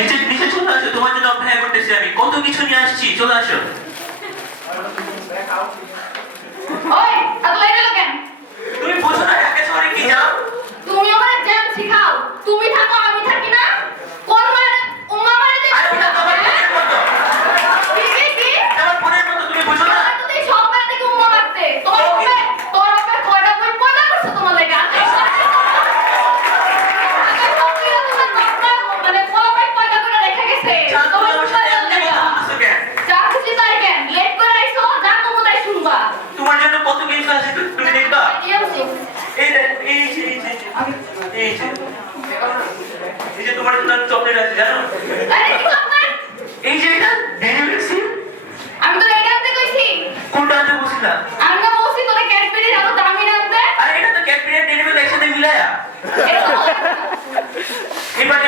নিচে নিচে চলে আসো, তোমার জন্য অপেক্ষা করতেছি আমি, কত কিছু নিয়ে আসছি, চলে আসো। ওই এত লেট হলো কেন? তুমি বুঝো না ঢাকা শহরে কি যাও? তুমি আমারে জ্যাম শিখাও, তুমি থাকো আমি থাকি না, কোন মানে উম্মা মানে যে আরে ওটা তোমার বোনের মতো, কি তোমার বোনের মতো, তুমি বুঝো না? তোমার তো এই সব মানে থেকে উম্মা মারতে তোর বাপে কয়টা বই পয়দা করছে তোমার লাগা মানে কয়টা পয়দা করে রেখে গেছে তোমার আমার সাথে এমনি কথা বলতেছো কেন? যা খুশি তাই কেন লেট করে আইছো যা কমু তাই শুনবা তোমার জন্য কত কিছু আছে, তুমি দেখবা? কি আছে এই দেখ, এই যে এই যে এই যে তোমার জন্য চকলেট আছে জানো? আরে কি চকলেট এই যে এটা ডেলিভারি সিল। আমি তো এটা আনতে কইছি কোনটা আনতে বলছিলা? আমি না বলছি তোরে ক্যাডবেরি এত দামি না আনতে আরে এটা তো ক্যাডবেরি ডেলিভারি একসাথে মিলায়া। এটা তো এবার